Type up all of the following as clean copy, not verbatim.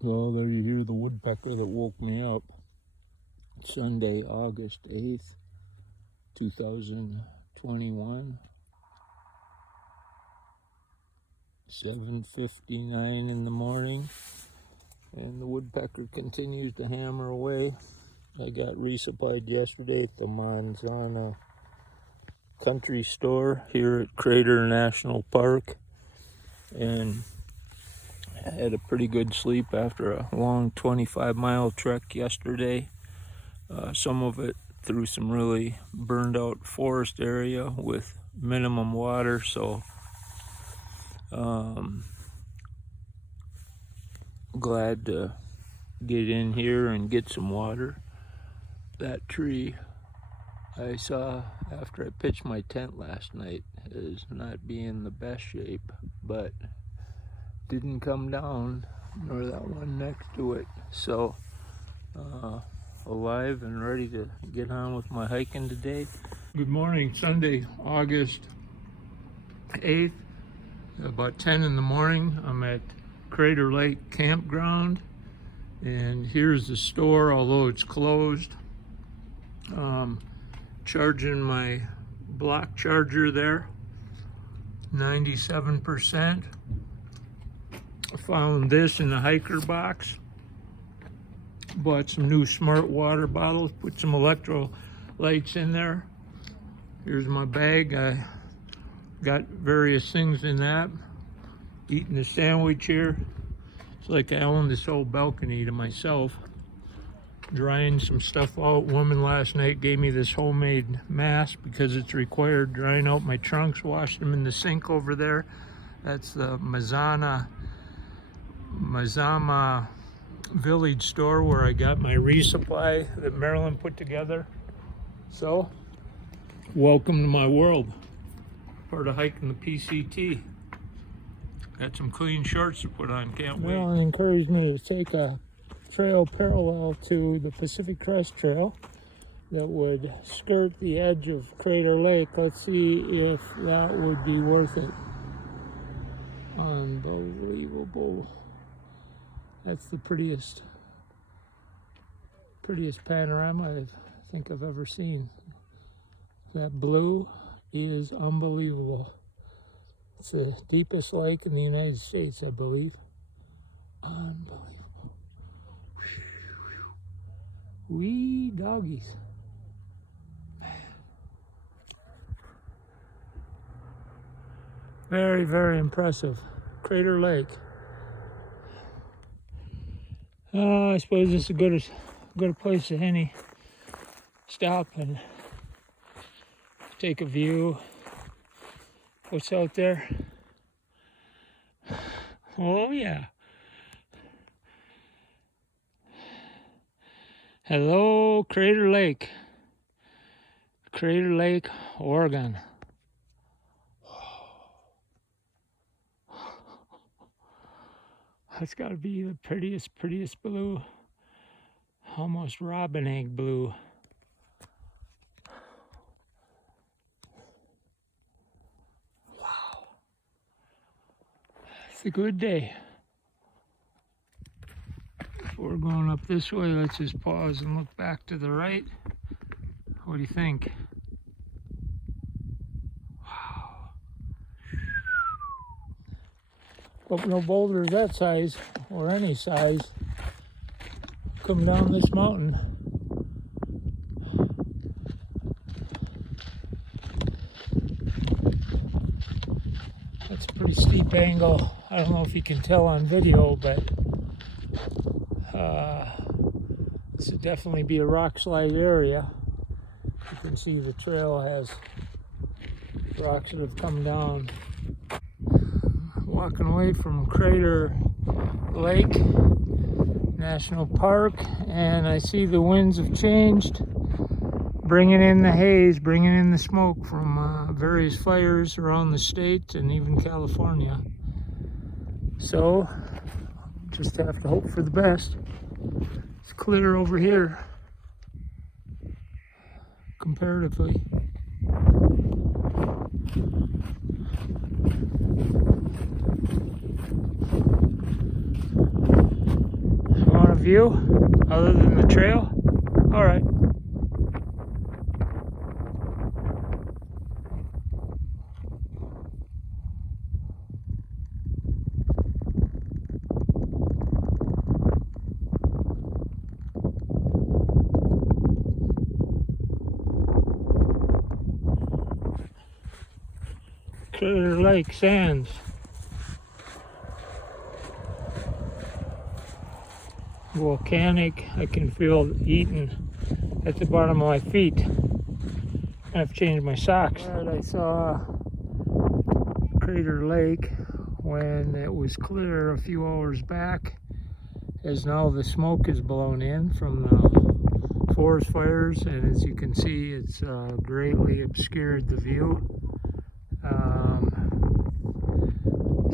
Well, there you hear the woodpecker that woke me up. Sunday, August 8th, 2021, 7:59 in the morning, and the woodpecker continues to hammer away. I got resupplied yesterday at the Manzana Country Store here at Crater National Park, and I had a pretty good sleep after a long 25-mile trek yesterday. Some of it through some really burned out forest area with minimum water, so glad to get in here and get some water. That tree I saw after I pitched my tent last night is not being the best shape, but didn't come down, nor that one next to it. So alive and ready to get on with my hiking today. Good morning, Sunday, August 8th, about 10 in the morning. I'm at Crater Lake Campground, and here's the store, although it's closed. Charging my block charger there, 97%. Found this in the hiker box. Bought some new smart water bottles, put some electrolytes in there. Here's my bag. I got various things in that. Eating a sandwich here. It's like I own this whole balcony to myself. Drying some stuff out. Woman last night gave me this homemade mask because it's required. Drying out my trunks, washed them in the sink over there. That's the Mazama Village store where I got my resupply that Marilyn put together. So, welcome to my world. Part of hiking the PCT. Got some clean shorts to put on, can't wait. Marilyn encouraged me to take a trail parallel to the Pacific Crest Trail that would skirt the edge of Crater Lake. Let's see if that would be worth it. Unbelievable. That's the prettiest panorama I think I've ever seen. That blue is unbelievable. It's the deepest lake in the United States, I believe. Unbelievable. Wee doggies. Very, very impressive. Crater Lake. I suppose this is as good a place as any. Stop and take a view. What's out there? Oh yeah. Hello, Crater Lake. Crater Lake, Oregon. That's got to be the prettiest blue. Almost robin egg blue. Wow. It's a good day. Before going up this way, let's just pause and look back to the right. What do you think? Wow. Hope no boulders that size, or any size, come down this mountain. That's a pretty steep angle. I don't know if you can tell on video, but this would definitely be a rock slide area. You can see the trail has rocks that have come down. Walking away from Crater Lake National Park, and I see the winds have changed, bringing in the haze, bringing in the smoke from various fires around the state and even California. So, just have to hope for the best. It's clear over here, comparatively. view other than the trail? All right. Crater Lake sands. Volcanic. I can feel the heat at the bottom of my feet. I've changed my socks. I saw Crater Lake when it was clear a few hours back, as now the smoke is blown in from the forest fires, and as you can see, it's greatly obscured the view.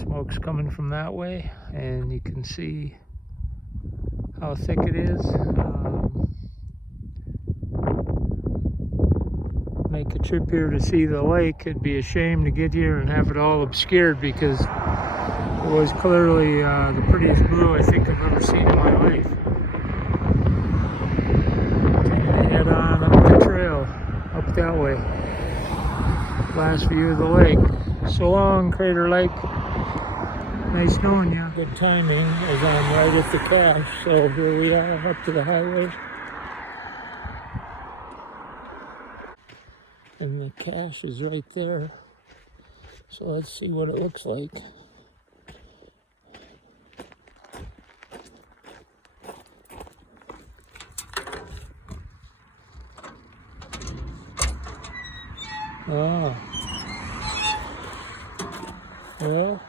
Smoke's coming from that way, and you can see how thick it is. Make a trip here to see the lake. It'd be a shame to get here and have it all obscured, because it was clearly the prettiest blue I think I've ever seen in my life. Head on up the trail, up that way. Last view of the lake. So long, Crater Lake. Nice knowing you. Good timing, as I'm right at the cache. So here we are, up to the highway. And the cache is right there. So let's see what it looks like. Ah. Well,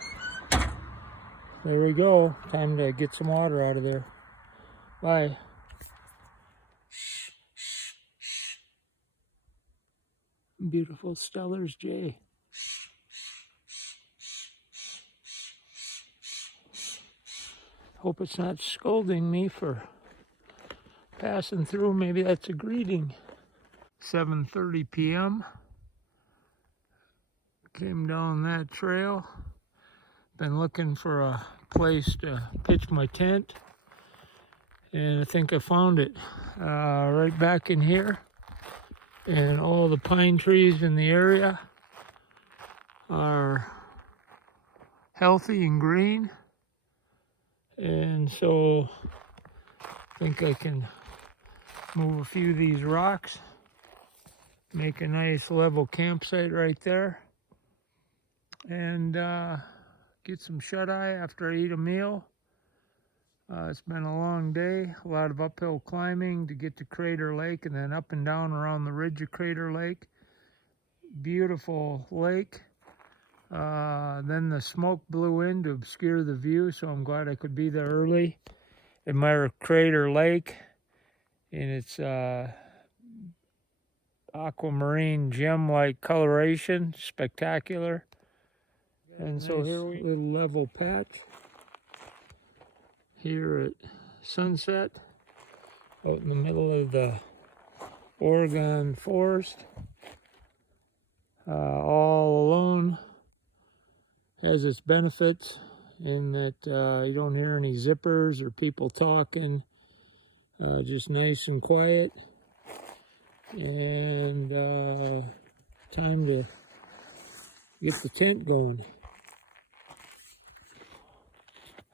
there we go. Time to get some water out of there. Bye. Beautiful Stellar's Jay. Hope it's not scolding me for passing through. Maybe that's a greeting. 7:30 p.m. Came down that trail. Been looking for a place to pitch my tent, and I think I found it right back in here. And all the pine trees in the area are healthy and green, and so I think I can move a few of these rocks, make a nice level campsite right there, and get some shut-eye after I eat a meal. It's been a long day, a lot of uphill climbing to get to Crater Lake, and then up and down around the ridge of Crater Lake. Beautiful lake. Then the smoke blew in to obscure the view, so I'm glad I could be there early. Admire Crater Lake in its aquamarine gem-like coloration. Spectacular. And so here we little level patch here at sunset, out in the middle of the Oregon forest, all alone. Has its benefits in that you don't hear any zippers or people talking, just nice and quiet, and time to get the tent going.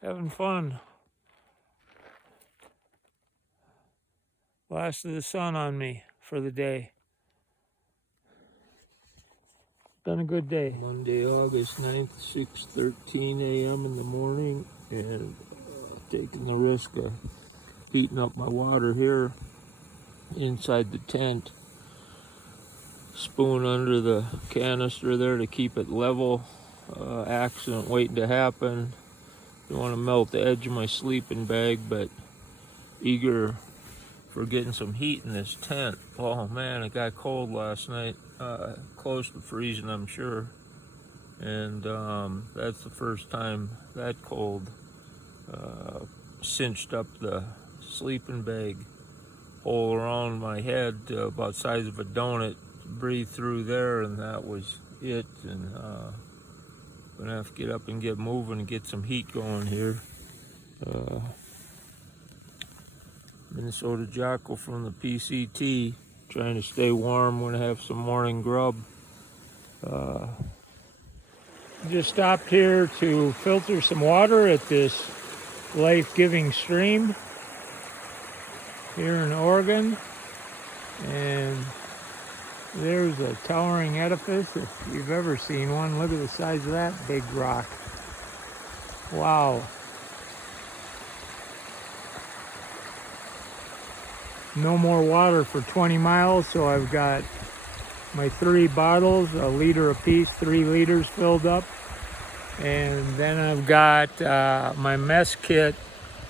Having fun. Last of the sun on me for the day. Been a good day. Monday, August 9th, 6:13 a.m. in the morning, and taking the risk of heating up my water here inside the tent. Spoon under the canister there to keep it level. Accident waiting to happen. Don't want to melt the edge of my sleeping bag, but eager for getting some heat in this tent. Oh man, it got cold last night, close to freezing, I'm sure. And that's the first time that cold cinched up the sleeping bag hole around my head, about the size of a donut. Breathe through there, and that was it. And gonna have to get up and get moving and get some heat going here. Minnesota Jocko from the PCT, trying to stay warm. We're gonna have some morning grub. Just stopped here to filter some water at this life-giving stream here in Oregon, and there's a towering edifice. If you've ever seen one, look at the size of that big rock. Wow. No more water for 20 miles, so I've got my 3 bottles, a liter apiece, 3 liters filled up. And then I've got my mess kit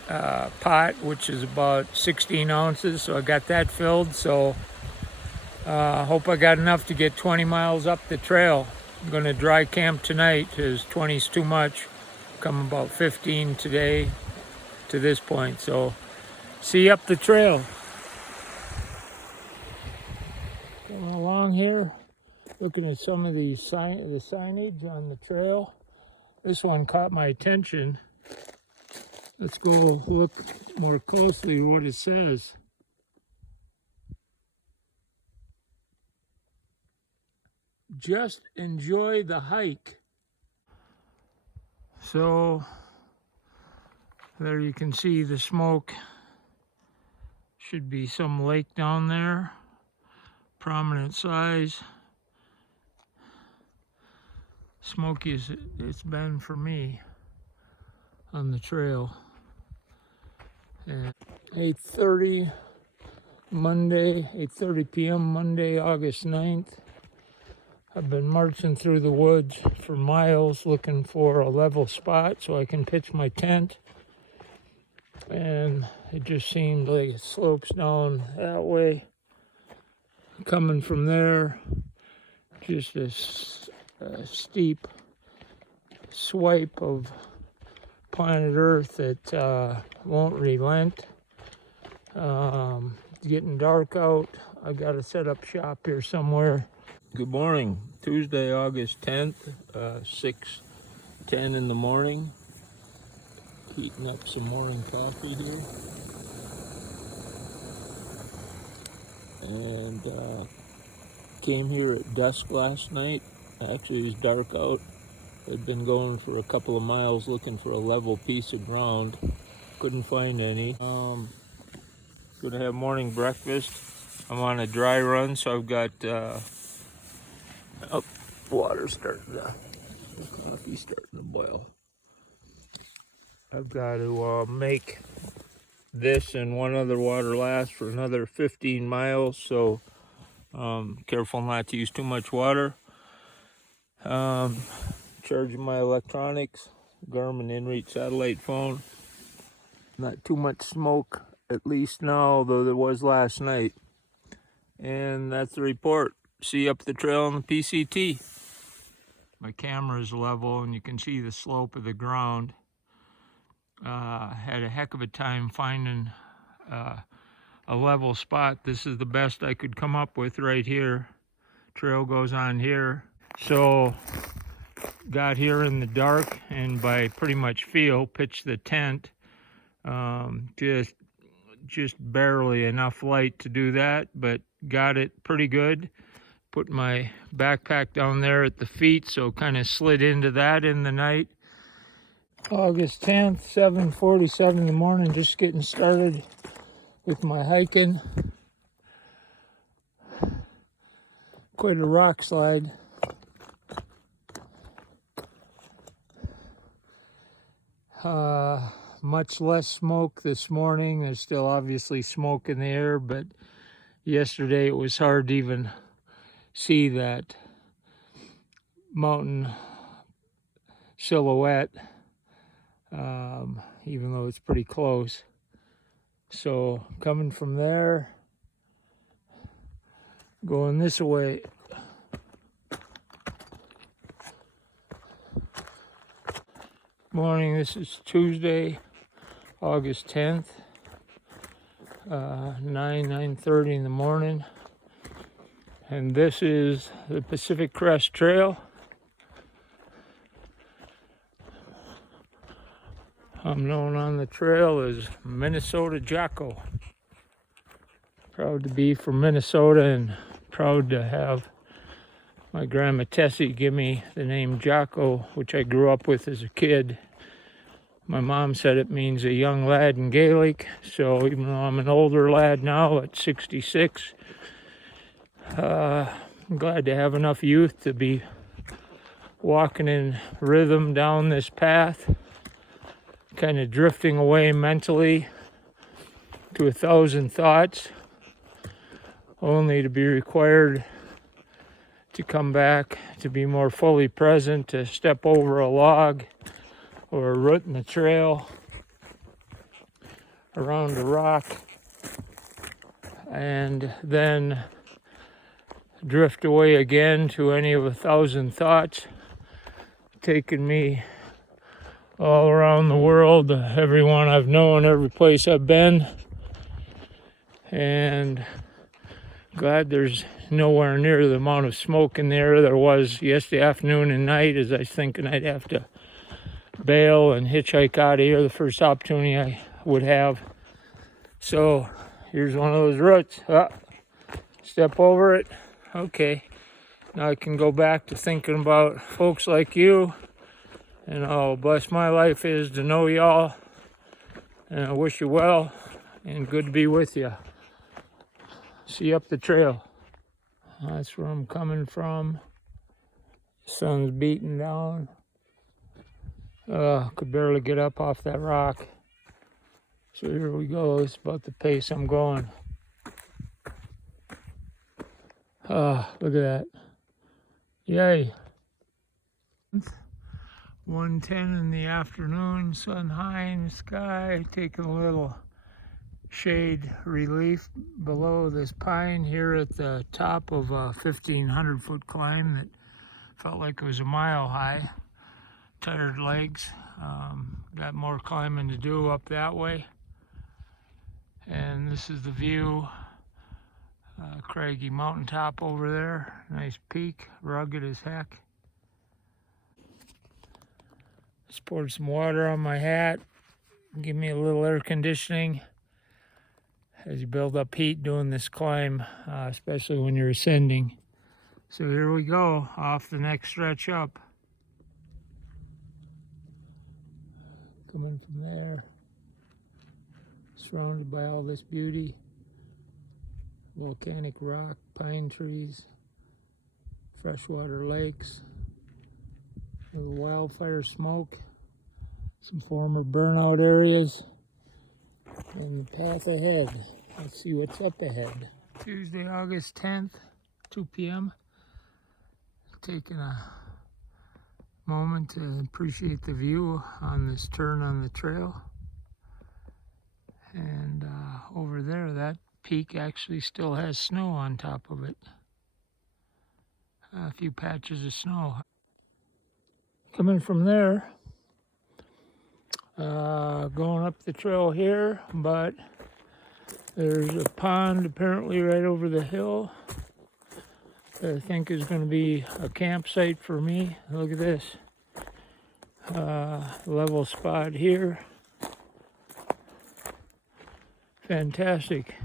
pot, which is about 16 ounces, so I got that filled. So hope I got enough to get 20 miles up the trail. I'm gonna dry camp tonight because 20 is too much. Come about 15 today to this point. So see you up the trail. Going along here, looking at some of the signage on the trail. This one caught my attention. Let's go look more closely at what it says. Just enjoy the hike. So there you can see the smoke. Should be some lake down there. Prominent size. Smoky as it's been for me on the trail. And 8:30 Monday, 8:30 p.m. Monday, August 9th. I've been marching through the woods for miles looking for a level spot so I can pitch my tent. And it just seemed like it slopes down that way. Coming from there, just this steep swipe of planet Earth that won't relent. It's getting dark out. I gotta set up shop here somewhere. Good morning, Tuesday, August 10th, 6:10 in the morning. Heating up some morning coffee here. And came here at dusk last night. Actually, it was dark out. I'd been going for a couple of miles looking for a level piece of ground. Couldn't find any. Gonna have morning breakfast. I'm on a dry run, so I've got water starting to, coffee starting to boil. I've got to make this and one other water last for another 15 miles, so careful not to use too much water. Charging my electronics, Garmin InReach satellite phone. Not too much smoke, at least now, though there was last night. And that's the report. See you up the trail on the PCT. My camera is level and you can see the slope of the ground. Had a heck of a time finding a level spot. This is the best I could come up with right here. Trail goes on here. So got here in the dark and by pretty much feel pitched the tent. Just barely enough light to do that, but got it pretty good. Put my backpack down there at the feet, so kind of slid into that in the night. August 10th, 7:47 in the morning, just getting started with my hiking. Quite a rock slide. Much less smoke this morning. There's still obviously smoke in the air, but yesterday it was hard to even see that mountain silhouette, even though it's pretty close. So coming from there, going this way. Morning, this is Tuesday, August 10th, 9:30 in the morning. And this is the Pacific Crest Trail. I'm known on the trail as Minnesota Jocko. Proud to be from Minnesota and proud to have my grandma Tessie give me the name Jocko, which I grew up with as a kid. My mom said it means a young lad in Gaelic, so even though I'm an older lad now at 66, I'm glad to have enough youth to be walking in rhythm down this path, kind of drifting away mentally to 1,000 thoughts, only to be required to come back to be more fully present, to step over a log or a root in the trail, around a rock, and then drift away again to any of 1,000 thoughts, taking me all around the world, everyone I've known, every place I've been, and glad there's nowhere near the amount of smoke in the air there was yesterday afternoon and night, as I was thinking I'd have to bail and hitchhike out of here the first opportunity I would have. So here's one of those roots. Step over it. Okay. Now I can go back to thinking about folks like you, and how blessed my life is to know y'all, and I wish you well, and good to be with you. See you up the trail. That's where I'm coming from. The sun's beating down. Could barely get up off that rock. So here we go. It's about the pace I'm going. Look at that. Yay. 1:10 in the afternoon, sun high in the sky, taking a little shade relief below this pine here at the top of a 1,500-foot climb that felt like it was a mile high. Tired legs. Got more climbing to do up that way. And this is the view. Craggy mountaintop over there. Nice peak, rugged as heck. Just poured some water on my hat. Give me a little air conditioning as you build up heat doing this climb, especially when you're ascending. So here we go, off the next stretch up. Coming from there, surrounded by all this beauty. Volcanic rock, pine trees, freshwater lakes, little wildfire smoke, some former burnout areas, and the path ahead. Let's see what's up ahead. Tuesday, August 10th, 2 p.m. Taking a moment to appreciate the view on this turn on the trail. And over there, that peak actually still has snow on top of it. A few patches of snow. Coming from there, going up the trail here, but there's a pond apparently right over the hill that I think is going to be a campsite for me. Look at this. Level spot here. Fantastic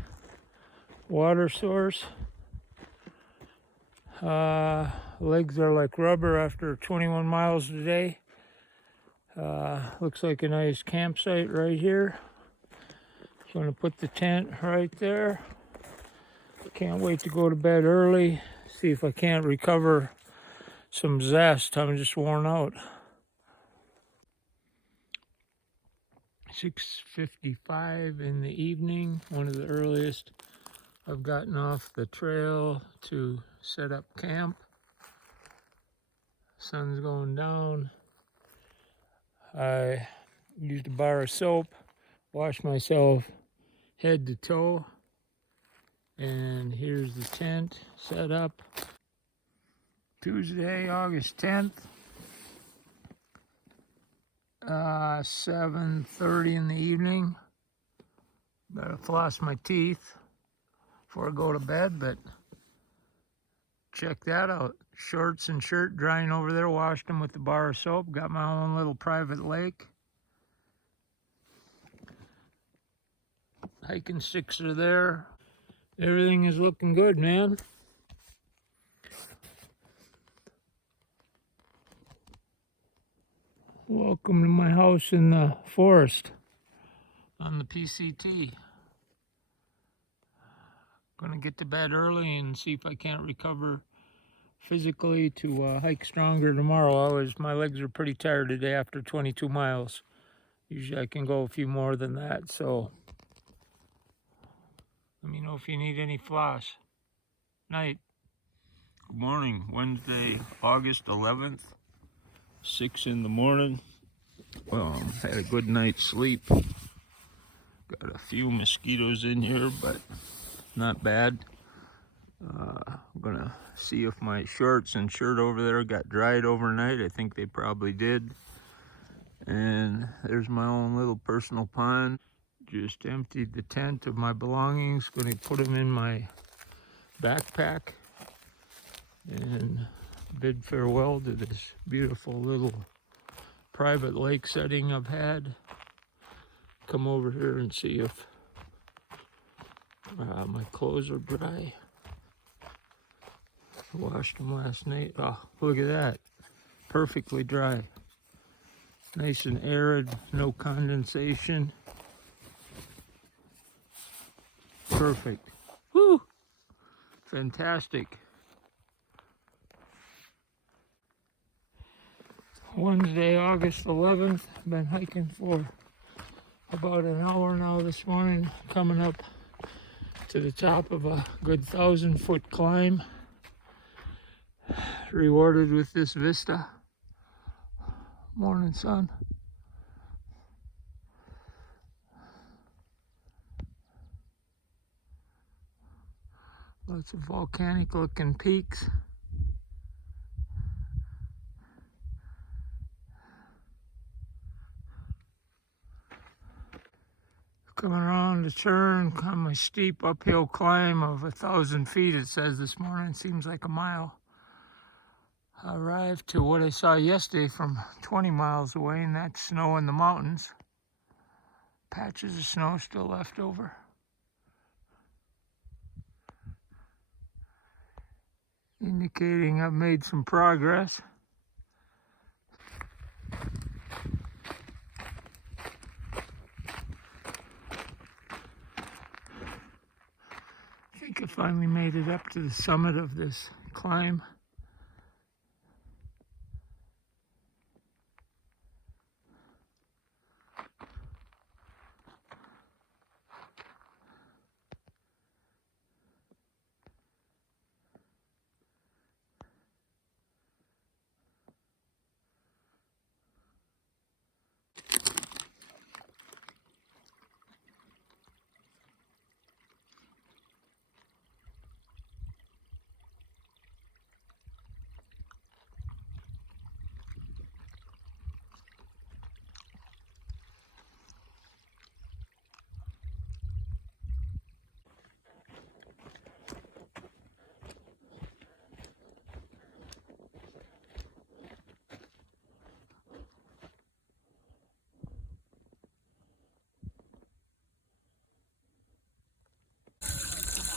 water source. Legs are like rubber after 21 miles a day. Looks like a nice campsite right here. Going to put the tent right there. Can't wait to go to bed early. See if I can't recover some zest. I'm just worn out. 6:55 in the evening, one of the earliest I've gotten off the trail to set up camp. Sun's going down. I used a bar of soap, washed myself head to toe, and here's the tent set up. Tuesday, August 10th, 7:30 in the evening. Better floss my teeth before I go to bed, but check that out. Shorts and shirt drying over there, washed them with the bar of soap. Got my own little private lake. Hiking sticks are there. Everything is looking good, man. Welcome to my house in the forest on the PCT. Gonna get to bed early and see if I can't recover physically to hike stronger tomorrow. My legs are pretty tired today after 22 miles. Usually I can go a few more than that, so let me know if you need any floss. Night. Good morning, Wednesday, August 11th, 6 in the morning. Well, had a good night's sleep. Got a few mosquitoes in here, but not bad. I'm gonna see if my shorts and shirt over there got dried overnight. I think they probably did. And there's my own little personal pond. Just emptied the tent of my belongings. Gonna put them in my backpack and bid farewell to this beautiful little private lake setting I've had. Come over here and see if my clothes are dry. Washed them last night. Oh, look at that. Perfectly dry. Nice and arid, no condensation. Perfect. Woo! Fantastic. Wednesday, August 11th. Been hiking for about an hour now this morning. Coming up to the top of a good 1,000-foot climb. Rewarded with this vista. Morning sun. Lots of volcanic looking peaks. Coming around the turn, come a steep uphill climb of 1,000 feet, it says this morning. Seems like a mile. I arrived to what I saw yesterday from 20 miles away, and that's snow in the mountains. Patches of snow still left over. Indicating I've made some progress. I think I finally made it up to the summit of this climb.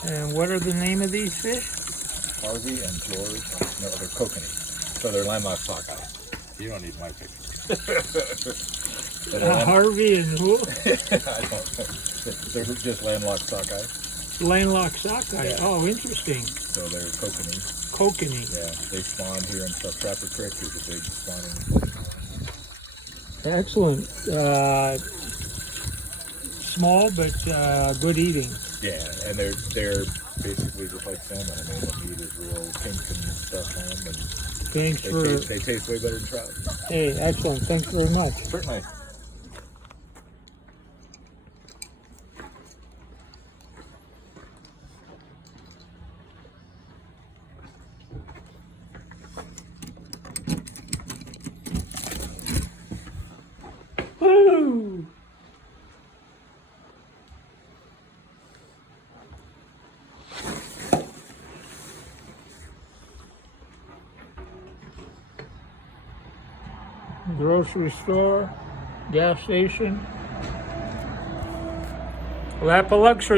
And what are the name of these fish? Harvey and George. No, they're kokanee. So they're landlocked sockeye. You don't need my picture. Harvey and who? I don't know. They're just landlocked sockeye. Landlocked sockeye. Yeah. Oh, interesting. So they're kokanee. Kokanee. Yeah, they spawn here in Trapper Creek. There's a big spawning. Excellent. Small but good eating. Yeah, and they're basically just like salmon. I mean, the meat is real pink and stuff on them, and Thanks they taste way better than trout. Hey, excellent. Thanks very much. Certainly. Woo! Grocery store, gas station, lap of luxury.